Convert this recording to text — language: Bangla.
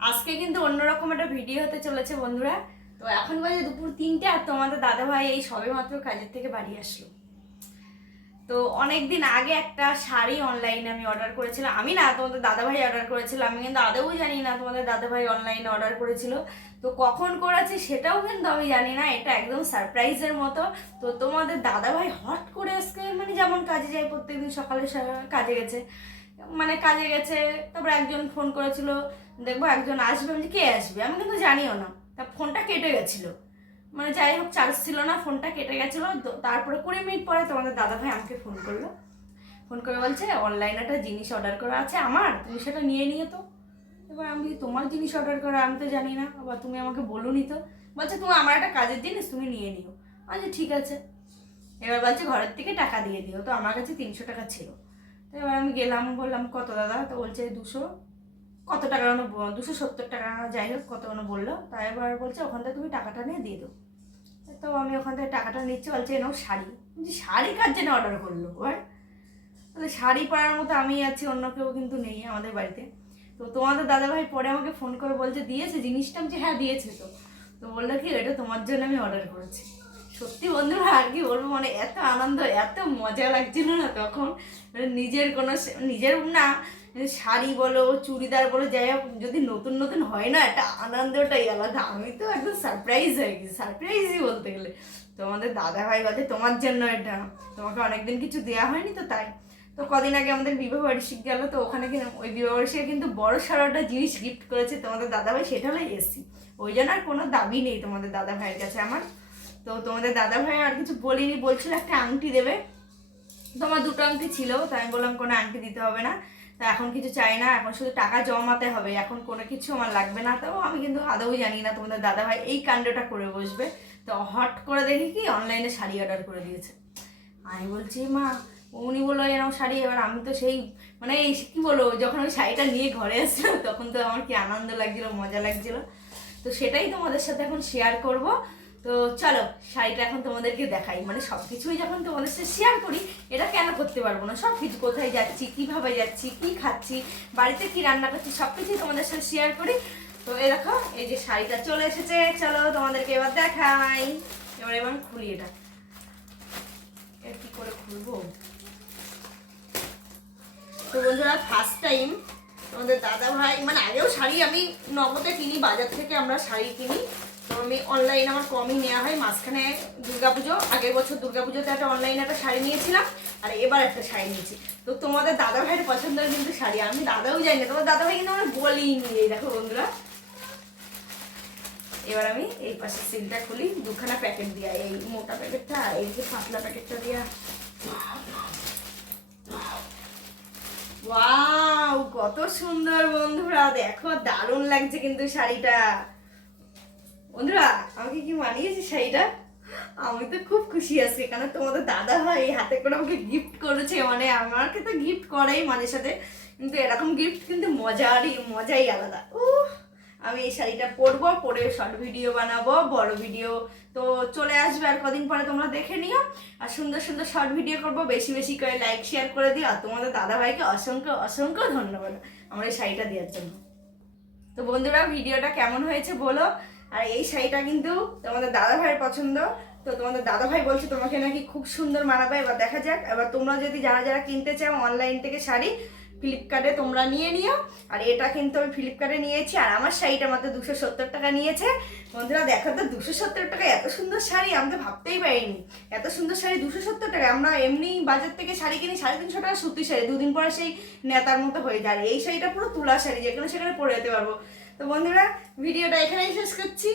আজকে কিন্তু অন্যরকম একটা ভিডিও হতে চলেছে বন্ধুরা। তো এখন বাজে দুপুর তিনটে আর তোমাদের দাদাভাই এই সবে মাত্র কাজের থেকে বাড়ি আসলো। তো অনেক দিন আগে একটা শাড়ি অনলাইনে আমি অর্ডার করেছিলাম। আমি না, তোমাদের দাদাভাই অর্ডার করেছিলাম আমি কিন্তু আদৌ জানি না তোমাদের দাদাভাই অনলাইনে অর্ডার করেছিল। তো কখন করেছে সেটাও কিন্তু আমি জানি না। এটা একদম সারপ্রাইজের মতো। তো তোমাদের দাদাভাই হট করে আজকে মানে যেমন কাজে যায়, প্রত্যেকদিন সকালে কাজে গেছে। মানে কাজে গেছে, তারপর একজন ফোন করেছিল দেখব একজন আসবে, আমি কে আসবে? আমি কিন্তু জানিও না। তা ফোনটা কেটে গেছিল। মানে যাই হোক চার্জ ছিল না, ফোনটা কেটে গেছিল। তারপরে কুড়ি মিনিট পরে তোমাদের দাদা ভাই আমাকে ফোন করল। ফোন করে বলছে অনলাইনে একটা জিনিস অর্ডার করা আছে আমার, তুমি সেটা নিয়ে নিয়ে তো। এবার আমি তোমার জিনিস অর্ডার করা, আমি তো জানি না। আবার তুমি আমাকে বলুনি তো। বলছে, তুমি আমার একটা কাজের জিনিস তুমি নিয়ে নিও। আচ্ছা ঠিক আছে। এবার বলছে, ঘরের থেকে টাকা দিয়ে দিও। তো আমার কাছে তিনশো টাকা ছিল। তো এবার আমি গেলাম, বললাম, কত দাদা? তো বলছে, দুশো। কত টাকা ব- দুশো সত্তর টাকা যাই হোক, কত যেন বলল। তাই এবার বলছে, ওখান থেকে তুমি টাকাটা নিয়ে দিয়ে দাও। তো আমি ওখান থেকে টাকাটা নিচ্ছি, বলছে এনাও শাড়ি। যে শাড়ি কার জন্য অর্ডার করল? এবার তাহলে শাড়ি পরার মতো আমি আছি, অন্য কেউ কিন্তু নেই আমাদের বাড়িতে। তো তোমাদের দাদাভাই পরে আমাকে ফোন করে বলছে, দিয়েছে জিনিসটা? আমি হ্যাঁ দিয়েছে তো। তো বলল, কি এটা তোমার জন্য আমি অর্ডার করেছি। সত্যি বন্ধুরা, আর কি বলব মানে এত আনন্দ, এত মজা লাগছিল না তখন। মানে নিজের কোনো নিজের না শাড়ি বলো, চুড়িদার বলো, যাই হোক, যদি নতুন নতুন হয় না, একটা আনন্দটাই আলাদা। আমি তো একদম সারপ্রাইজ হয়ে গেছি সারপ্রাইজই বলতে গেলে। তো আমাদের দাদা ভাই বলছে তোমার জন্য এটা। তোমাকে অনেকদিন কিছু দেওয়া হয়নি তো তাই। তো কদিন আগে আমাদের বিবাহ বার্ষিক গেল, তো ওখানে ওই বিবাহ বার্ষিকে কিন্তু বড় একটা জিনিস গিফট করেছে তোমাদের দাদা ভাই সেটা হলো এসি ওই জন্য আর কোনো দাবি নেই তোমাদের দাদা ভাইয়ের কাছে আমার। তো তোমাদের দাদা ভাই আর কিছু বলিনি, বলছিল একটা আংটি দেবে। তোমার দুটো আংটি ছিল, তাই আমি বললাম কোনো আংটি দিতে হবে না। তা এখন কিছু চাই না, এখন শুধু টাকা জমাতে হবে, এখন কোনো কিছু আমার লাগবে না। তো আমি কিন্তু আদৌ জানি না তোমাদের দাদা ভাই এই কাণ্ডটা করে বসবে। তো হট করে দেখি কি অনলাইনে শাড়ি অর্ডার করে দিয়েছে। আমি বলছি, মা, উনি বলল এরকম শাড়ি, এবার আমি তো সেই মানে এই কী বলব, যখন ওই শাড়িটা নিয়ে ঘরে আসলাম তখন তো আমার কি আনন্দ লাগছিল, মজা লাগছিল। তো সেটাই তোমাদের সাথে এখন শেয়ার করব। তো চলো, শাড়িটা এখন তোমাদেরকে দেখাই। মানে সব কিছুই যখন তোমাদের সাথে শেয়ার করি, এটা কেন করতে পারব না? সব কিছু কোথায় যাচ্ছি, কীভাবে যাচ্ছি, কী খাচ্ছি, বাড়িতে কি রান্না করছি সব কিছুই তোমাদের সাথে শেয়ার করি। তো এই দেখো, এই যে শাড়িটা চলে এসেছে। চলো তোমাদেরকে এবার দেখাই। এবার এবার খুলি এটা। এর কি করে খুলবো? তো বন্ধুরা ফার্স্ট টাইম আমাদের দাদা ভাই মানে আগেও শাড়ি আমি নগদে কিনি, বাজার থেকে আমরা শাড়ি কিনি। তো আমি অনলাইন আমার কমই নেওয়া হয়, মাঝখানে দুর্গাপুজো, আগের বছর দুর্গাপুজোতে একটা অনলাইনে একটা শাড়ি নিয়েছিলাম, আর এবার একটা শাড়ি নিয়েছি। তো তোমাদের দাদা ভাইয়ের পছন্দের কিন্তু শাড়ি, আমি দাদাও জানি না, তোমার দাদা ভাই কিন্তু আমার বলিনি এই দেখো বন্ধুরা। এবার আমি এই পাশে সিলটা খুলি, দুখানা প্যাকেট দিয়া, এই মোটা প্যাকেটটা এই যে পাতলা প্যাকেটটা দিয়া। ওয়াও কত সুন্দর বন্ধুরা, দেখো, দারুণ লাগছে কিন্তু শাড়িটা। বন্ধুরা, আমাকে কি মানিয়েছে শাড়িটা? আমি তো খুব খুশি আছি কারণ তোমাদের দাদা ভাই হাতে করে আমাকে গিফট করেছে মানে আমাকে তো গিফট করেই মাঝে সাথে কিন্তু এরকম গিফট কিন্তু মজারই, মজাই আলাদা। উহ আমি এই শাড়িটা পরবো, পরে শর্ট ভিডিও বানাবো, বড় ভিডিও তো চলে আসবে আর কদিন পরে তোমরা দেখে নিও। আর সুন্দর সুন্দর শর্ট ভিডিও করব, বেশি বেশি করে লাইক শেয়ার করে দিও। আর তোমাদের দাদা ভাইকে অসংখ্য অসংখ্য ধন্যবাদ আমার এই শাড়িটা দেওয়ার জন্য। তো বন্ধুরা ভিডিওটা কেমন হয়েছে বলো? আর এই শাড়িটা কিন্তু তোমাদের দাদা ভাইয়ের পছন্দ। তো তোমাদের দাদা ভাই বলছে তোমাকে নাকি খুব সুন্দর মানাবে। এবার দেখা যাক। এবার তোমরা যদি যারা যারা কিনতে চাও অনলাইন থেকে শাড়ি ফ্লিপকার্টে তোমরা নিয়ে নিও। আর এটা কিন্তু আমি ফ্লিপকার্টে নিয়েছি। আর আমার শাড়িটা মাত্র দুশো সত্তর টাকা নিয়েছে। বন্ধুরা, দেখো তো, দুশো সত্তর টাকা, এত সুন্দর শাড়ি, আমি তো ভাবতেই পারিনি। এত সুন্দর শাড়ি, দুশো সত্তর টাকা। আমরা এমনি বাজার থেকে শাড়ি কিনি, সাড়ে তিনশো টাকা সুতি শাড়ি। দুদিন পরে সেই নেতার মতো হয়ে যায়। এই শাড়িটা পুরো তুলা শাড়ি, যেখানে সেখানে পরে যেতে পারব। তো বন্ধুরা ভিডিওটা এখানেই শেষ করছি।